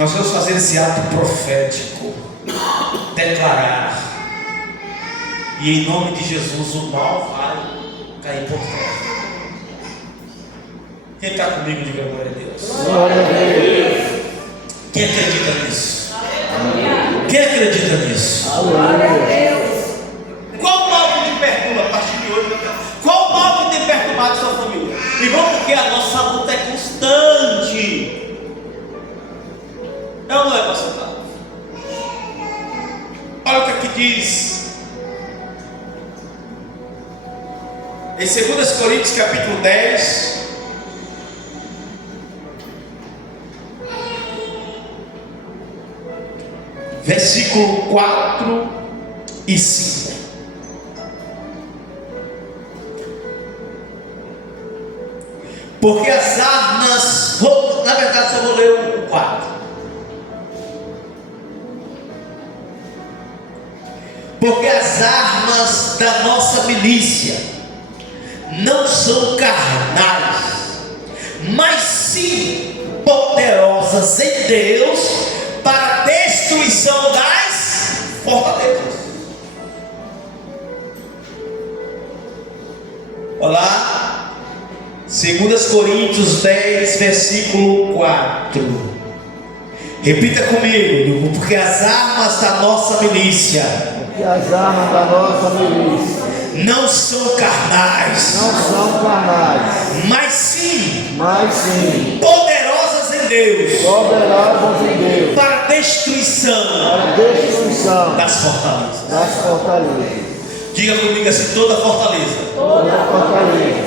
Nós vamos fazer esse ato profético, declarar, e em nome de Jesus o mal vai cair por terra. Quem está comigo, diga glória a Deus. Glória a Deus. Quem acredita nisso? Quem acredita nisso? Glória a Deus. Qual o mal que te perturba a partir de hoje? Qual o mal que tem perturbado sua família? Irmão, porque a nossa luta é constante. É ou não é, pastor Carlos? Olha o que aqui diz em 2 Coríntios capítulo 10, versículo 4 e 5. Porque as armas, na verdade só vou ler o 4. Porque as armas da nossa milícia não são carnais, mas sim poderosas em Deus para a destruição das fortalezas. Olá, 2 Coríntios 10, versículo 4. Repita comigo, porque as armas da nossa milícia, Porque as armas da nossa milícia não são carnais, não são carnais, mas sim poderosas em Deus para a destruição das fortalezas. Diga comigo assim: toda fortaleza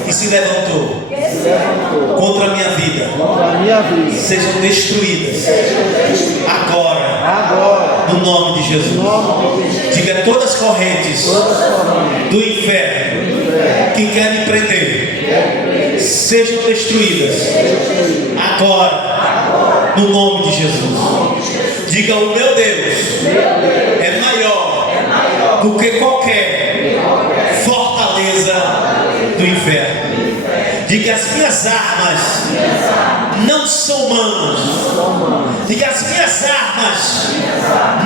que se levantou contra a minha vida sejam destruídas agora, no nome de Jesus. Diga: todas as correntes do inferno que querem me prender sejam destruídas agora, no nome de Jesus. Diga: o meu Deus é maior do que qualquer fortaleza do inferno. Diga: as minhas armas não são humanas. Diga: as minhas armas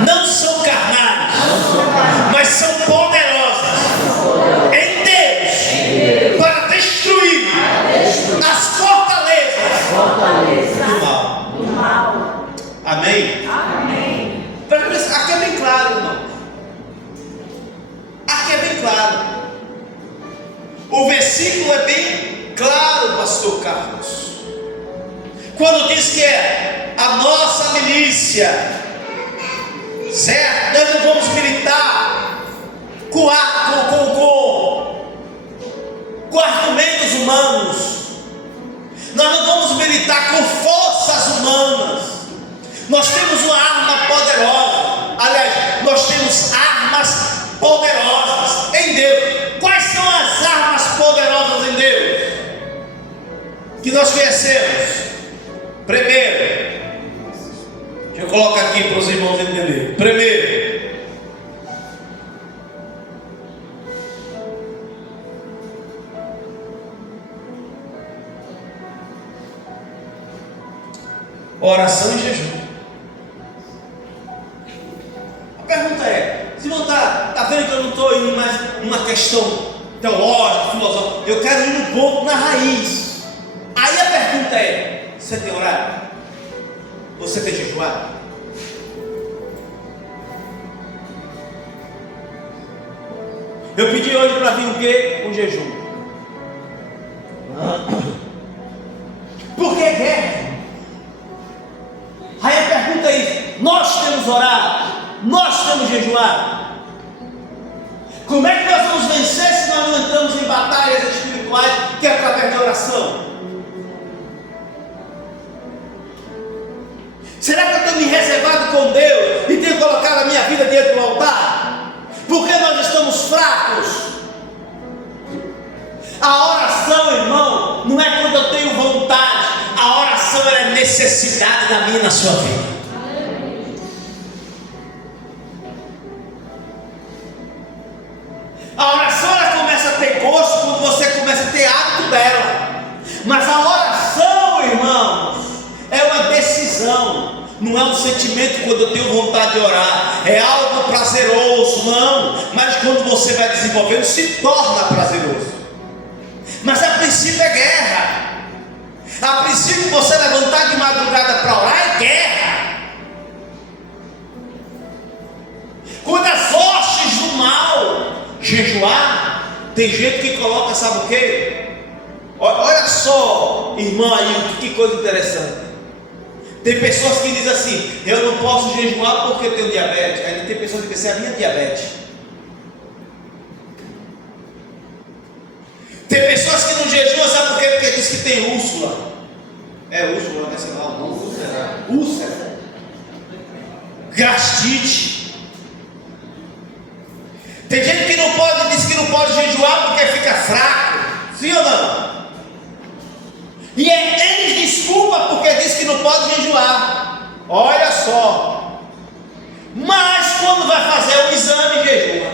não são carnais, mas são poderosas em Deus para destruir as fortalezas do mal. Amém? Aqui é bem claro, irmão. Aqui é bem claro. O versículo é bem claro, pastor Carlos, quando diz que é a nossa milícia, certo? Nós não vamos militar com argumentos humanos, nós não vamos militar com forças humanas. Nós temos uma arma poderosa, aliás, nós temos armas poderosas em Deus. Quais são as armas poderosas em Deus que nós conhecemos? Primeiro, deixa eu colocar aqui para os irmãos entenderem. Primeiro, oração e jejum. A pergunta é: se não está vendo que eu não estou indo mais numa questão teológica, filosófica, eu quero ir no ponto, na raiz. Aí a pergunta é: você tem orado? Você tem jejuado? Eu pedi hoje para vir o quê? Um jejum. Por que guerra? Aí a pergunta é: nós temos orado? Nós temos jejuado? Como é que nós vamos vencer se nós não entramos em batalhas espirituais que é através da oração? Será que eu tenho me reservado com Deus e tenho colocado a minha vida diante do altar? Porque nós estamos fracos. A oração, irmão, não é quando eu tenho vontade. A oração é necessidade da minha e na sua vida. A oração ela começa a ter gosto quando você começa a ter hábito dela. Mas a oração, irmãos, é uma decisão. Não é um sentimento quando eu tenho vontade de orar, é algo prazeroso, não. Mas quando você vai desenvolvendo, se torna prazeroso. Mas a princípio é guerra. A princípio você levantar de madrugada para orar é guerra. Quando as hostes do mal jejuar, tem gente que coloca, sabe o quê? Olha só, irmão aí, que coisa interessante. Tem pessoas que dizem assim: eu não posso jejuar porque eu tenho diabetes. Ainda tem pessoas que dizem: é a minha diabetes. Tem pessoas que não jejuam, sabe por quê? Porque diz que tem úrsula. É úrsula, né? Sei lá, não, úlcera. Gastrite. Tem gente que não pode, diz que não pode jejuar porque fica fraco. Sim ou não? E eles desculpam porque diz que não pode jejuar. Olha só. Mas quando vai fazer o exame, jejua.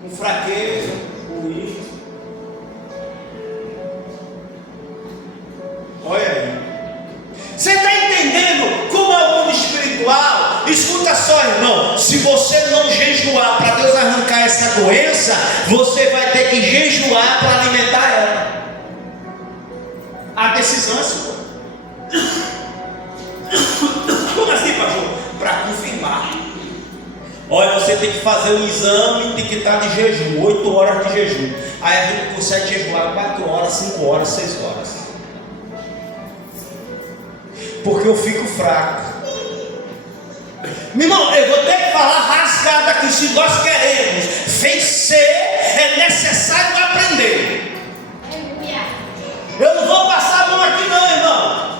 Com fraqueza, com isso. Olha aí. Você está entendendo como é o mundo espiritual? Escuta só, irmão. Se você não jejuar para Deus arrancar essa doença, você vai ter que jejuar para alimentar ela. A decisão é sua. Como assim, pastor? Para confirmar. Olha, você tem que fazer um exame, tem que estar de jejum, 8 horas de jejum. Aí a gente consegue jejuar 4 horas, 5 horas, 6 horas. Porque eu fico fraco. Meu irmão, eu vou ter que falar rasgado aqui. Se nós queremos vencer, é necessário aprender. Eu não vou passar a mão aqui não, irmão.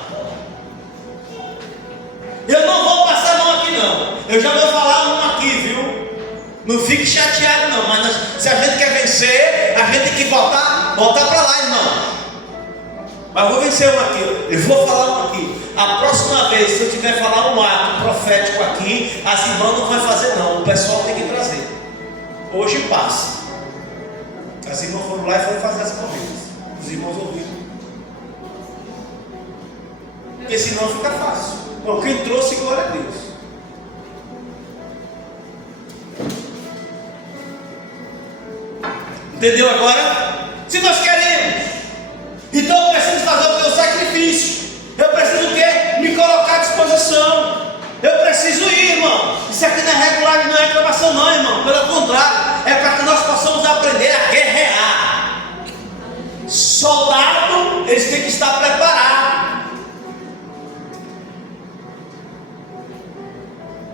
Eu não vou passar a mão aqui não. Eu já vou falar um aqui, viu? Não fique chateado não. Mas se a gente quer vencer, a gente tem que voltar para lá, irmão. Mas eu vou vencer um aqui. Eu vou falar um aqui. A próxima vez, se eu tiver falar um ato profético aqui, as irmãs não vão fazer não. O pessoal tem que trazer. Hoje passa. As irmãs foram lá e foram fazer as promessas. Os irmãos ouviram. Porque senão fica fácil. Bom, quem trouxe, glória a Deus. Entendeu agora? Se nós queremos, então eu preciso fazer o meu sacrifício. Eu preciso o quê? Me colocar à disposição. Eu preciso ir, irmão. Isso aqui não é regulagem, não é reclamação não, irmão. Pelo contrário, é para que nós possamos aprender a guerrear. Soldado, eles têm que estar preparados.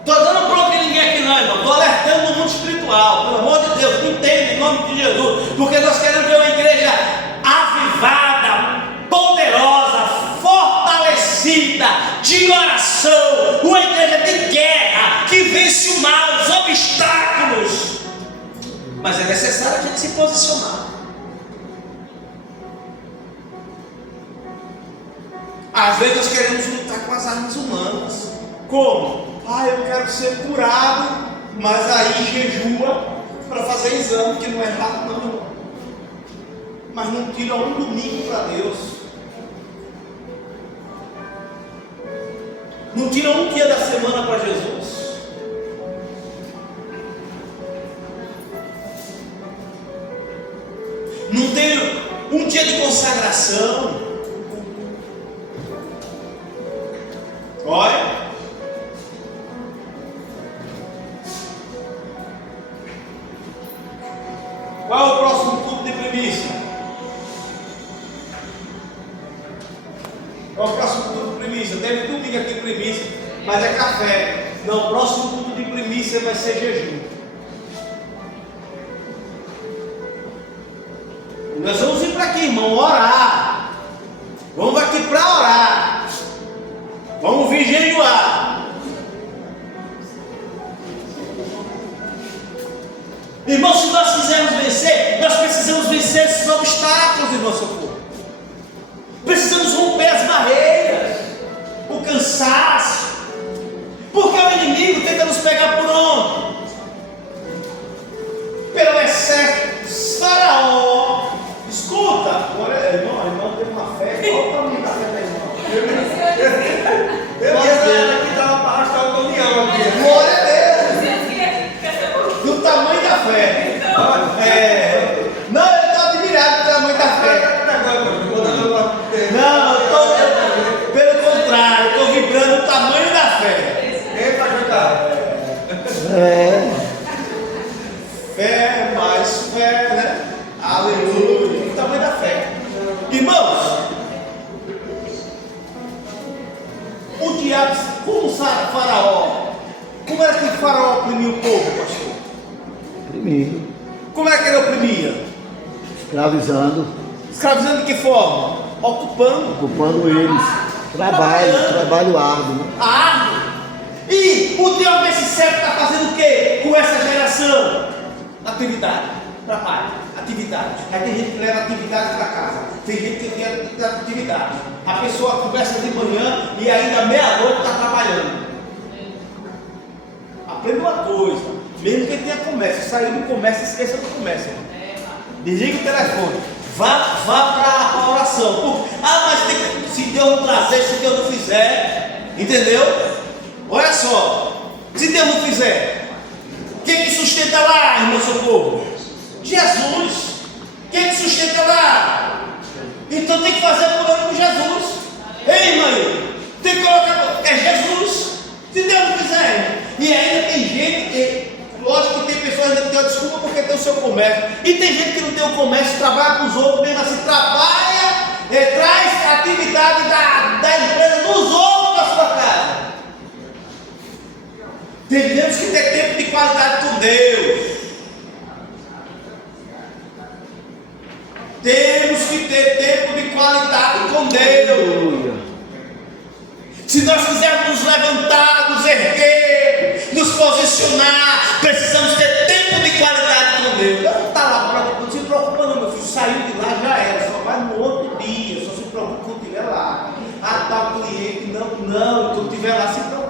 Estou dando pronto em ninguém aqui não, irmão. Estou alertando no mundo espiritual. Pelo amor de Deus, entende em nome de Jesus. Porque nós queremos ver uma igreja avivada, poderosa, fortalecida, de oração, uma igreja de guerra, que vence o mal, os obstáculos. Mas é necessário a gente se posicionar. Às vezes nós queremos lutar com as armas humanas. Como? Eu quero ser curado, mas aí jejua para fazer exame, que não é errado não, irmão. Mas não tira um domingo para Deus. Não tira um dia da semana para Jesus. Não tem um dia de consagração. Olha. Qual é o próximo culto de primícia? Qual é o próximo culto de primícia? Teve domingo aqui primícia, mas é café. Não, o próximo culto de primícia vai ser jejum. Nós vamos vir para aqui, irmão, orar. Vamos aqui para orar. Vamos vir jejuar. Irmão, se nós quisermos vencer, nós precisamos vencer esses obstáculos, irmão, socorro. Precisamos romper as barreiras, o cansaço. Porque o inimigo tenta nos pegar por onde? Pelo excesso. Faraó. Escuta, agora, irmão, a irmã tem uma fé. Qual o tamanho da fé da irmã? Faraó. Como era que Faraó oprimia o povo, pastor? Oprimindo, Como é que ele oprimia? escravizando, Escravizando de que forma? Ocupando ocupando eles. Trabalho árduo, né? a árvore. E o Deus desse século está fazendo o quê com essa geração? Atividade, trabalho, atividade. Aí tem gente que leva atividade para casa, tem gente que tem atividade. A pessoa conversa de manhã e ainda meia-noite está trabalhando. Aprenda uma coisa, mesmo que tenha comércio, sair do comércio, esqueça do comércio. Desliga o telefone, vá para a oração. Mas se Deus não trazer, se Deus não fizer, entendeu? Olha só, se Deus não fizer, quem que sustenta lá, irmão Socorro? Jesus. Quem que sustenta lá? Então tem que fazer por onde com Jesus. Ei, mãe, tem que colocar, é Jesus. Se Deus não fizer. E ainda tem gente, lógico que tem pessoas que tem uma desculpa porque tem o seu comércio. E tem gente que não tem o comércio, trabalha com os outros, mesmo assim trabalha, traz a atividade da empresa dos outros para sua casa. Temos que ter tempo de qualidade com Deus. Temos que ter tempo de qualidade com Deus. Se nós quisermos nos levantar, nos erguer, nos posicionar, precisamos ter tempo de qualidade com Deus. Não está lá, não se preocupa não, meu filho, saiu de lá, já era, só vai no outro dia, só se preocupa quando estiver lá. Tal cliente, não, quando estiver lá, se preocupa.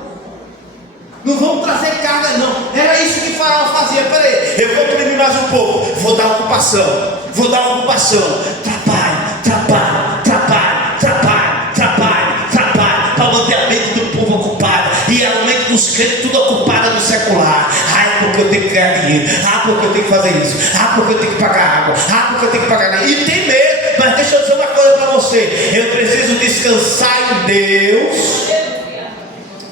Não vamos trazer carga não, era isso que Faraó fazia. Peraí, eu vou oprimir mais um pouco, vou dar ocupação, para manter a mente do povo ocupada, e a mente dos crentes tudo ocupada no secular. Porque eu tenho que ganhar dinheiro, porque eu tenho que fazer isso, porque eu tenho que pagar água, porque eu tenho que pagar nada. E tem medo, mas deixa eu dizer uma coisa para você, eu preciso descansar em Deus,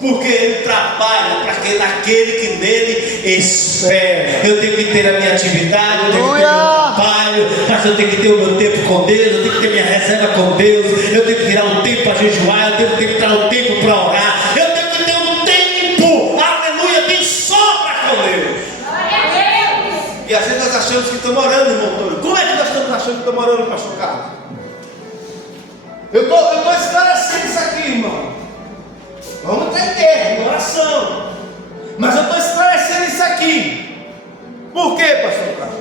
porque Ele trabalha para naquele que nele espera. Eu tenho que ter a minha atividade, eu tenho que ter o meu trabalho, mas eu tenho que ter o meu tempo com Deus, eu tenho que ter minha reserva com Deus, eu tenho que tirar um tempo para jejuar, eu tenho que tirar um tempo para orar, eu tenho que ter um tempo, aleluia, de sobra com Deus. E às vezes nós achamos que estamos orando, irmão Antônio. Como é que nós estamos achando que estamos orando, pastor Carlos? Eu estou esclarecendo isso aqui, irmão. Vamos entender, oração. Mas eu estou esclarecendo isso aqui. Por quê, pastor Carlos?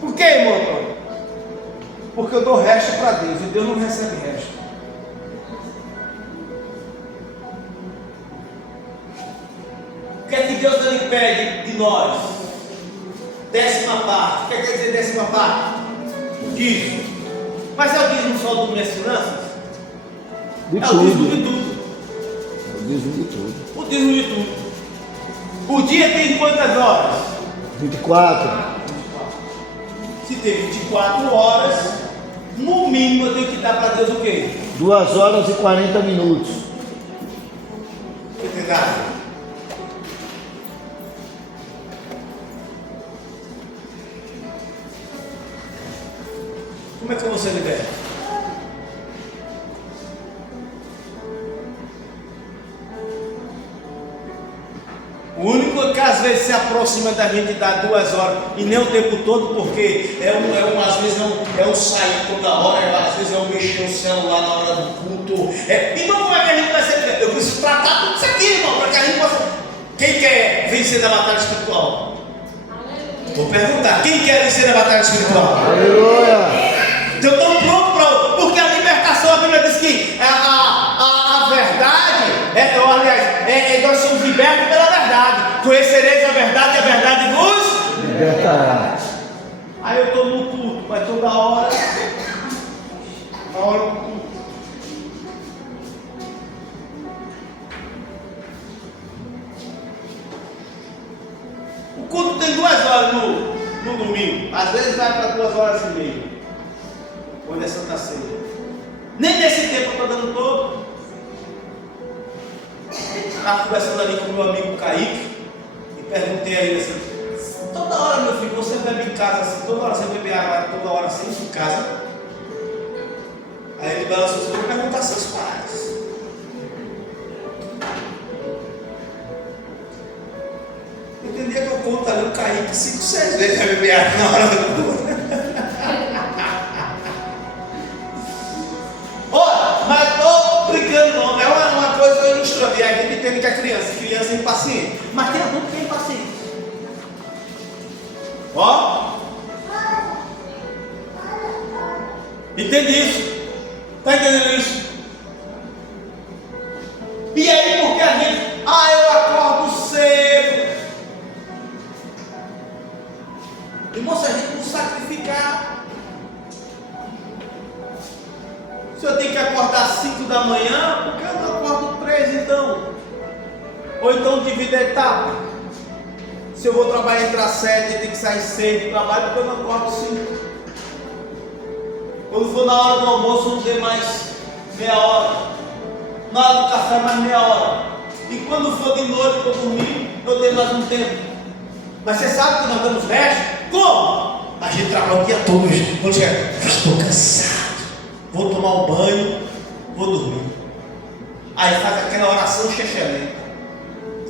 Por quê, irmão Antônio? Porque eu dou resto para Deus e Deus não recebe resto. O que é que Deus ele pede de nós? 10ª parte. O que quer dizer 10ª parte? Dízimo. Mas é o dízimo só do minhas finanças? De é tudo. O dízimo de tudo. O dízimo de tudo. O dízimo de tudo. O dia tem quantas horas? 24. Se tem 24 horas, no mínimo eu tenho que dar para Deus o quê? 2 horas e 40 minutos. Entendeu? Como é que você libera? O único que às vezes se aproxima da gente dá 2 horas e nem o tempo todo, porque às vezes é um sair toda hora, às vezes é um mexer no celular na hora do culto. Irmão, como é que a gente vai ser? Eu preciso tratar tudo isso aqui, irmão, para que a gente possa. Quem quer vencer da batalha espiritual? Vou perguntar, quem quer vencer da batalha espiritual? Aleluia! Então estão prontos para. Porque a libertação, a Bíblia diz que a verdade, nós somos libertos pela verdade. Conhecereis a verdade e a verdade vos Libertará. Aí eu estou no culto, mas toda hora. Na hora do culto. O culto tem 2 horas no domingo. Às vezes vai para 2 horas e meia. Quando é Santa Ceia. Nem nesse tempo eu estou dando todo. Estava conversando ali com o meu amigo Kaique. E perguntei a ele assim: toda hora, meu filho, você bebe em casa assim, toda hora você bebe água, toda hora assim, em casa? Aí ele balançou assim: vou perguntar aos seus pais. conto ali, eu caí 5, 6 vezes na beber água na hora do culto. Olha, mas estou brincando não, é uma coisa ilustrando, e a gente entende que a criança é impaciente, mas tem adulto que é impaciente. Ó, entende isso? Está entendendo isso? E aí porque a gente, eu acordo cedo. Irmão, se a gente não sacrificar, se eu tenho que acordar às 5 da manhã, por que eu não acordo 3 então? Ou então dividir a etapa. Se eu vou trabalhar entre as 7, eu tenho que sair 6 do trabalho, porque eu não acordo 5. Quando for na hora do almoço, não tem mais meia hora. Na hora do café, mais meia hora. E quando for de noite para dormir, eu tenho mais um tempo. Mas você sabe que nós damos resto? Como? A gente trabalha o dia todo. Quando chega, eu estou cansado. Vou tomar um banho, vou dormir. Aí faz aquela oração chechelenta.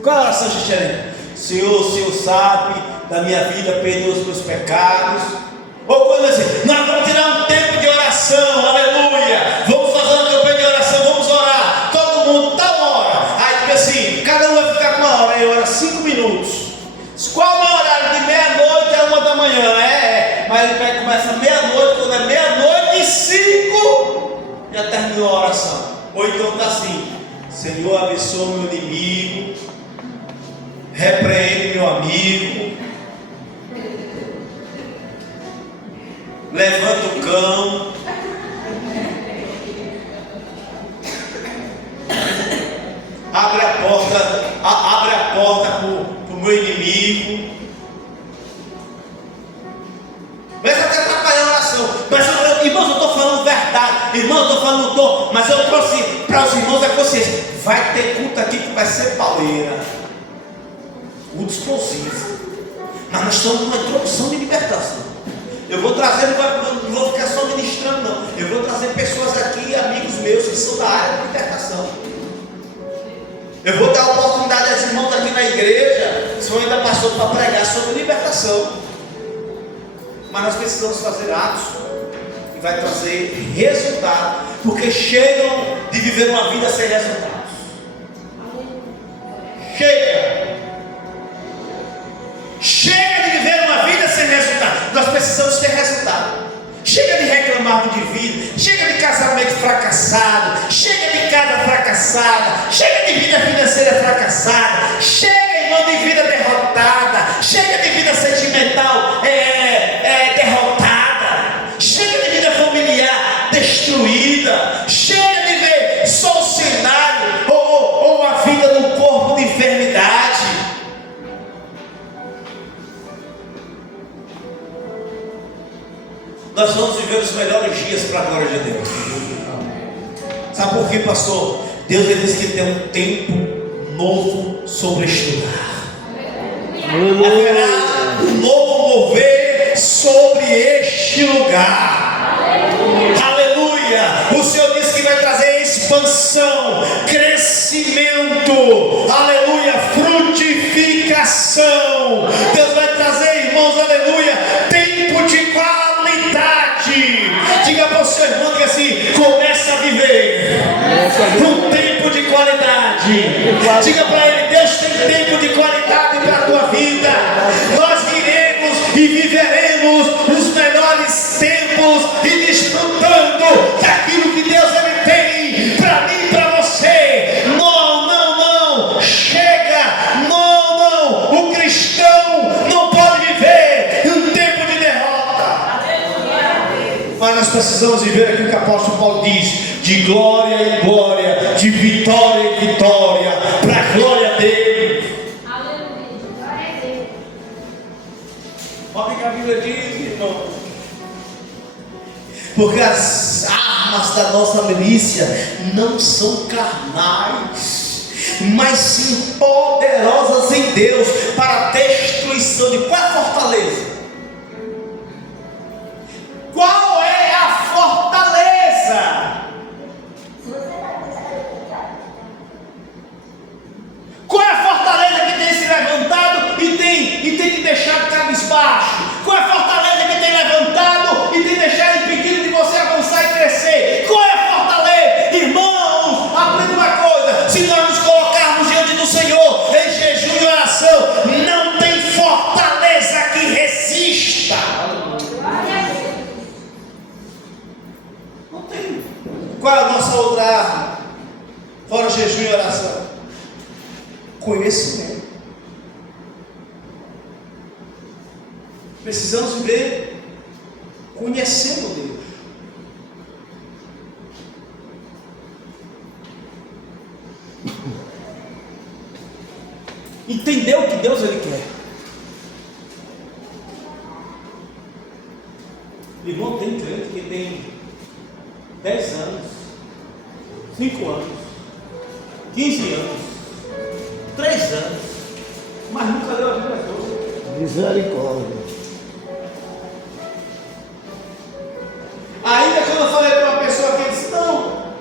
Qual é a oração chechelenta? Senhor, o Senhor sabe da minha vida, perdoa os meus pecados. Ou quando assim, nós vamos tirar um tempo de oração, aleluia. Vamos fazer uma campanha de oração, vamos orar. Todo mundo, tal hora. Aí tipo assim, cada um vai ficar com uma hora. Aí ora 5 minutos. Qual é o horário? De meia-noite a 1 da manhã. Mas ele vai começar meia-noite, quando é meia-noite e 5, já terminou a oração. Ou então está assim: Senhor, abençoa meu inimigo, repreende meu amigo, levanta o cão, abre a porta para o meu inimigo. Mas eu quero atrapalhar a oração. Mas irmãos, eu estou falando verdade. Irmãos, eu estou falando dom. Mas eu trouxe para os irmãos a consciência. Vai ter culto aqui que vai ser pauleira, culto explosivo. Mas nós estamos numa introdução de libertação. Eu vou trazer, não vou ficar só ministrando não. Eu vou trazer pessoas aqui, amigos meus que são da área de libertação. Eu vou dar oportunidade aos irmãos aqui na igreja, se eu ainda passou para pregar sobre libertação. Mas nós precisamos fazer atos que vai trazer resultado, porque chegam de viver uma vida sem resultados. Chega de viver uma vida sem resultado. Nós precisamos ter resultado. Chega de reclamar de vida. Chega de casamento fracassado. Chega de casa fracassada. Chega de vida financeira fracassada. Chega, irmão, de vida derrotada. Chega de vida sentimental derrotada. Chega de vida familiar destruída. Chega de ver só o cenário ou a vida no corpo de enfermidade. Nós vamos viver os melhores dias para a glória de Deus. Sabe por quê, pastor? Deus ele disse que tem um tempo novo sobre este lugar. Haverá um novo mover sobre este lugar. Aleluia. O Senhor disse que vai trazer expansão, crescimento, aleluia, frutificação. Deus vai trazer, irmãos, aleluia, tempo de qualidade. Diga para o seu irmão, diga assim: começa a viver um tempo de qualidade. Diga para ele: Deus tem tempo de qualidade para a tua vida. Nós viremos e viveremos os melhores tempos e desfrutando daquilo que Deus ele tem para mim e para você. Não, chega, não, o cristão não pode viver um tempo de derrota. Mas nós precisamos viver aquilo que o apóstolo Paulo diz: de glória em glória, de vitória em vitória, para a glória dele. Aleluia. Olha o que a Bíblia diz, irmão. Porque as armas da nossa milícia não são carnais, mas sim poderosas em Deus para a destruição de qual fortaleza? Qual é a fortaleza? Qual é a fortaleza que tem se levantado e tem arma, fora jejum e oração? Conhecimento. Precisamos viver conhecendo Deus. Entender o que Deus Ele quer. Irmão, tem crente que tem 10 anos, 5 anos, 15 anos, 3 anos, mas nunca leu a Bíblia toda. Misericórdia. Ainda quando eu falei para uma pessoa que disse, não,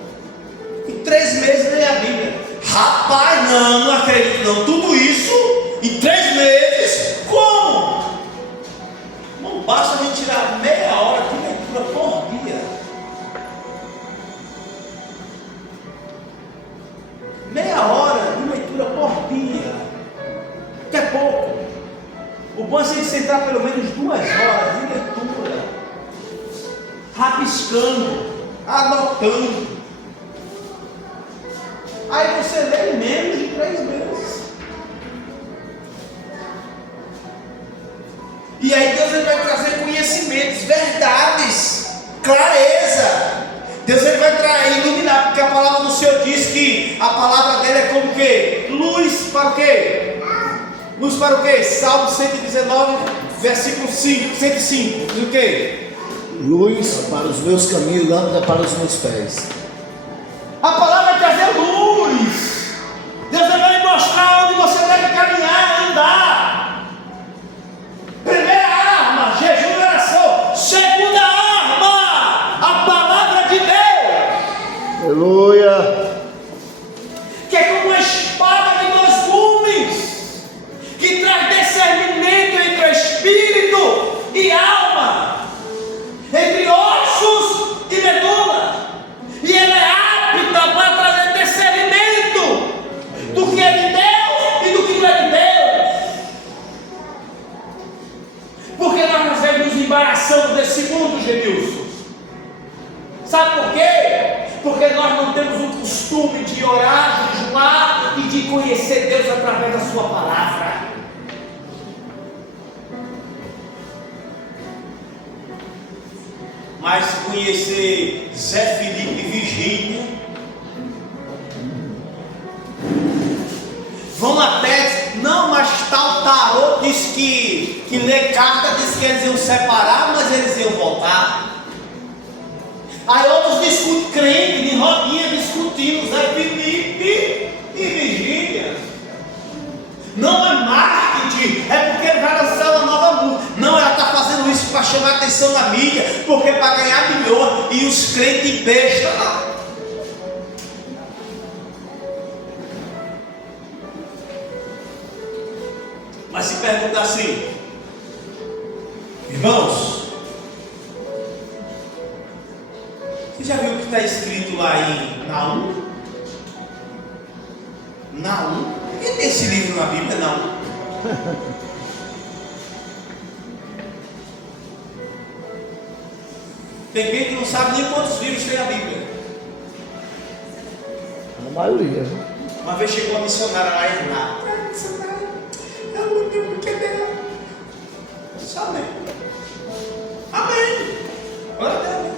em 3 meses leia a Bíblia. Rapaz, não acredito não. Tudo isso em 3 meses? Como? Não basta a gente tirar meia hora de leitura por dia. Meia hora de leitura por dia. Que é pouco. O bom é a gente sentar pelo menos 2 horas de leitura, rabiscando, anotando. Aí você lê em menos de 3 meses. E aí Deus ele vai trazer conhecimentos, verdades, clareza. Deus ele vai iluminar, porque a palavra do Senhor diz que a palavra dele é como o quê? Luz para o quê? Luz para o quê? Salmo 119, versículo 105. Diz o quê? Luz para os meus caminhos, lâmpada para os meus pés. A palavra vai trazer luz. Deus vai mostrar onde você deve caminhar, andar. Primeira arma, jejum e oração. Segunda arma, a palavra de Deus. Aleluia. Que é como uma espada de 2 gumes, que traz discernimento entre o espírito e alma, entre ossos e medula. E ela é apta para trazer discernimento do que é de Deus e do que não é de Deus. Porque nós vemos nos embaraçando desse mundo, Genilson. Sabe por quê? Porque nós não temos o costume de orar, de jejuar e de conhecer Deus através da sua palavra. Mas se conhecer Zé Felipe e Virgínia, vão até, não, mas tal tarô diz que ler carta diz que eles iam separar, mas eles iam voltar. Aí outros discutem, crente, em rodinha, discutindo Zé Felipe e Virgínia. Não é marketing, é porque ele vai lançar uma nova música. Não, ela está fazendo isso para chamar a atenção da mídia, porque para ganhar milhões, e os crentes besta lá. Mas se pergunta assim, irmãos, você já viu o que está escrito lá em Naum? Naum? Quem tem esse livro na Bíblia? Naum? Tem quem que não sabe nem quantos livros tem a Bíblia. A maioria. Uma vez chegou uma missionária lá em Renata. Eu não tenho por que dela. Amém. Amém. Glória a Deus.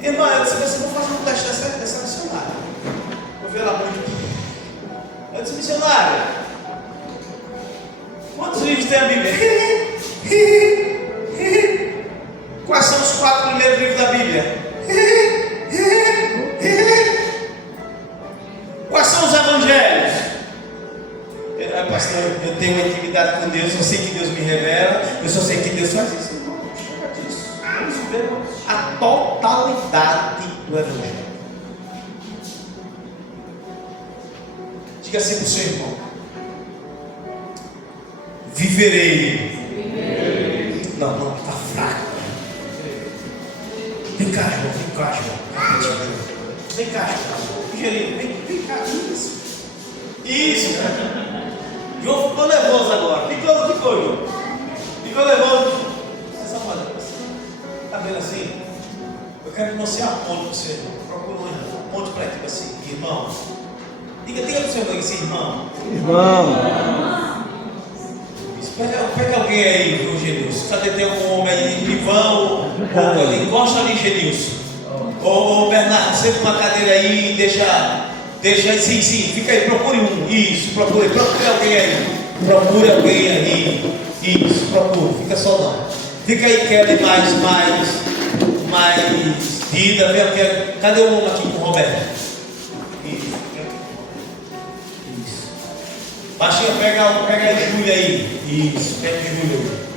Irmã, eu disse, você não faz um teste dessa missionária. Vou ver ela muito. Eu disse, missionária, quantos livros tem a Bíblia? Quais são os 4 primeiros livros da Bíblia? Quais são os evangelhos? Pastor, eu tenho uma intimidade com Deus, eu sei que Deus me revela, eu só sei que Deus faz isso. Não, chega disso. Vamos ver a totalidade do evangelho. Diga assim para o seu irmão: viverei. Não, está fraco. Vem cá, irmão, vem cá, irmão. Vem cá, irmão. Vem cá, isso, cara. João ficou nervoso agora. Ficou, João. Ficou nervoso. Você só fala assim. Está vendo assim? Eu quero que você aponte para você, irmão. Procura um irmão. ponte para tipo assim, irmão. Diga para o seu amigo assim, irmão. Irmão. Isso, pega alguém aí, viu, Genilson? Cadê tem um homem aí, Livão? Encosta ali, Genilson. Ô Bernardo, senta uma cadeira aí e deixa aí, sim, fica aí, procure um. Isso, procure alguém aí. Procure alguém aí. Isso, procure, fica só não. Fica aí, Kelly, mais vida. Cadê o homem aqui com o Roberto? Isso. Baixinha, pega aí, Júlia aí. Isso, pega Júlia aí.